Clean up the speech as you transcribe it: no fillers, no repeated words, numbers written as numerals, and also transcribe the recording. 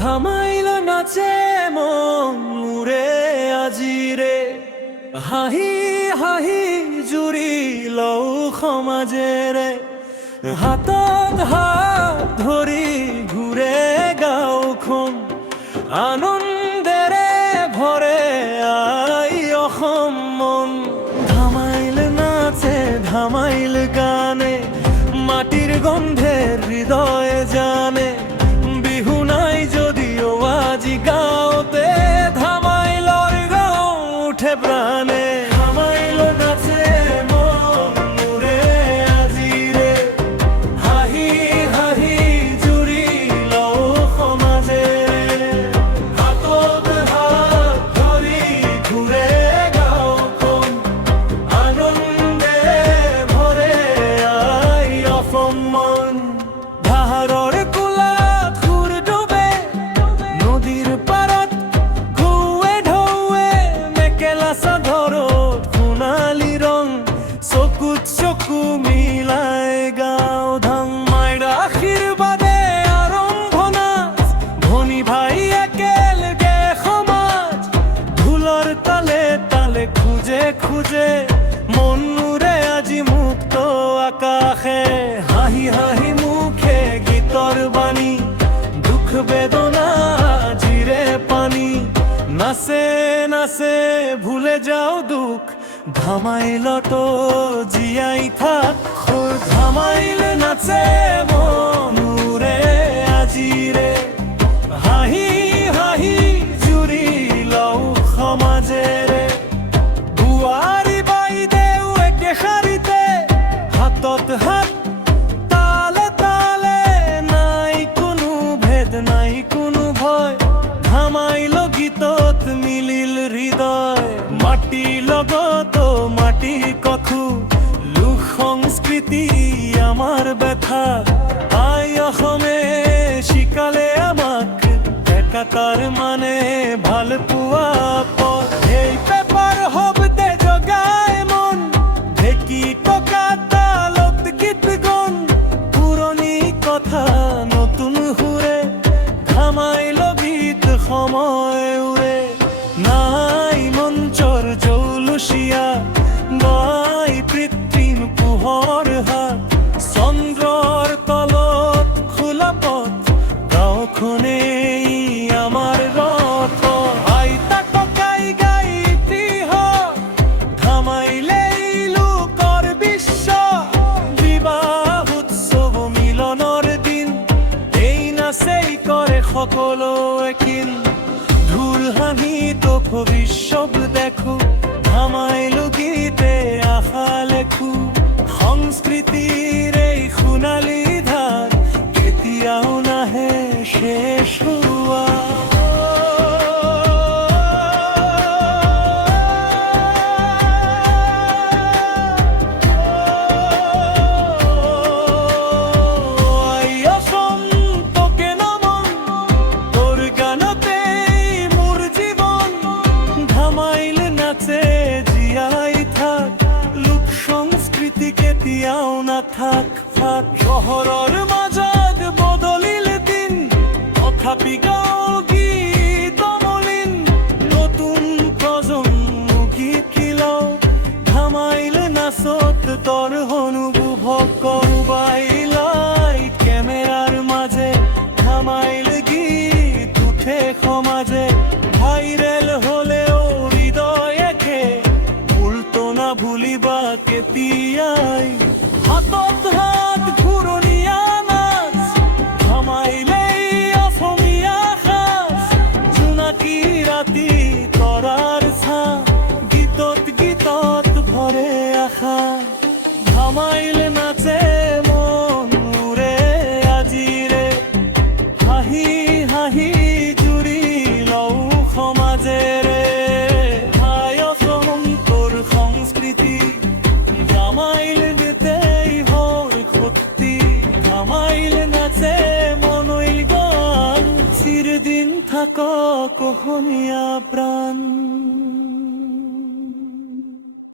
ধামাইল নাচে মন মুরে আজিরে হাহি হাহি জুৰি লও সমাজেৰে হাতত হাত ধৰি ঘূৰে গাঁওখন আনন্দেৰে ভৰে আই অসম মন ধামাইল নাচে ধামাইল গানে মাটিৰ গন্ধে হৃদয়ে জানে বিহু নাই যদিও আজি গাঁৱতে ধামাইলৰ গাঁও উঠে প্ৰাণে ধামাইল নাচে মন মুৰে আজিৰে হাঁহি হাঁহি জুৰি লও সমাজেৰে হাতত হাত ধৰি ঘূৰে গাঁওখন আনন্দে ভৰে আই অসম মন ধাৰৰ কোলাত সুৰ ডুবে নদীৰ পাৰত ঘূৱে ঢৌৱে মেখেলা চাদৰত সোণালী ৰং চকুত চকু মিলাই গাঁও ধামাইৰ আশীৰ্বাদে আৰম্ভণা ভনী ভাই একেলগে সমাজ ঢোলৰ তালে তালে খোজে খোজে মনুৰে আজি মুক্ত আকাশে হাঁহি হাঁহি মুখে গীতৰ বাণী দুখ বেদনা জিৰে পানী নাচে নাচে ভুলে যাও দুখ ধামাইলতো জীয়াই থাক ধামাইল নাচে মনুৰে আজিৰে হাঁহি হাঁহি জুৰি লও সমাজেৰে বোৱাৰী বাইদেউ একে শাৰীতে হাতত হাত তালে তালে নাই কোনো ভেদ নাই কোনো ভয় ধামাইল গীতত মিলিল হৃদয় মাটি লগত মাটি কথু লোক সংস্কৃতি আমাৰ ব্যথা আই অসমে শিকালে আমাক একাতাৰ মানে ভাল পোৱা পথ এই পেপাৰ শব্দে জগাই মন ঢেকি টকা তালত গীত গন পুৰণি কথা নতুন সুৰে ধামাইল গীত সময় উৰে নাই মঞ্চৰ জৌলুচিয়া নাই কৃত্ৰিম পোহৰ হাত চন্দ্ৰৰ তলত খোলা পথ গাঁওখনেই আমাৰ ৰথ আইতা ককাই গাই ইতিহাস ধামাইলেই লোকৰ বিশ্ব বিবাহ উৎসৱ মিলনৰ দিন এই নাচেই কৰে সকলো একিন ঢোল হাঁহিতো ভৱিষ্যত দেখো ধামাইল গীতে আশা লেখো সংস্কৃতিৰ এই সোণালী ধাৰ কেতিয়াও নাহে শেষ হোৱা আই অসম তোকে নমন তোৰ গানতেই মোৰ জীৱন ধামাইল নাচে জীয়াই থাক লোক সংস্কৃতি কেতিয়াও নাথাক ফাক চহৰৰ মাজত বদলিল দিন তথাপি গাঁৱৰ গীত অমলিন নতুন প্ৰজন্ম গীত কিলাও ধামাইল নাচত তোৰ অনুভৱ কৰোবাইলাই কেমেৰাৰ মাজে ধামাইল গীত উঠে সমাজে ভাইৰেল হলেও হৃদয়েকে ভুলতো না ভুলিবা কেতিয়াই হাতত হাত ঘূৰণীয়া নাচ ধামাইলেই অসমীয়া সাজ জোনাকী ৰাতি তৰাৰ ছা গীতত গীতত ভৰে আশা ধামাইল নাচে মন মুৰে আজিৰে হাঁহি হাঁহি জুৰি লও সমাজেৰে হাই অসম তোৰ সংস্কৃতি ধামাইল গীতেই হ'ল শক্তি থাকো কহনিয়া প্রাণ।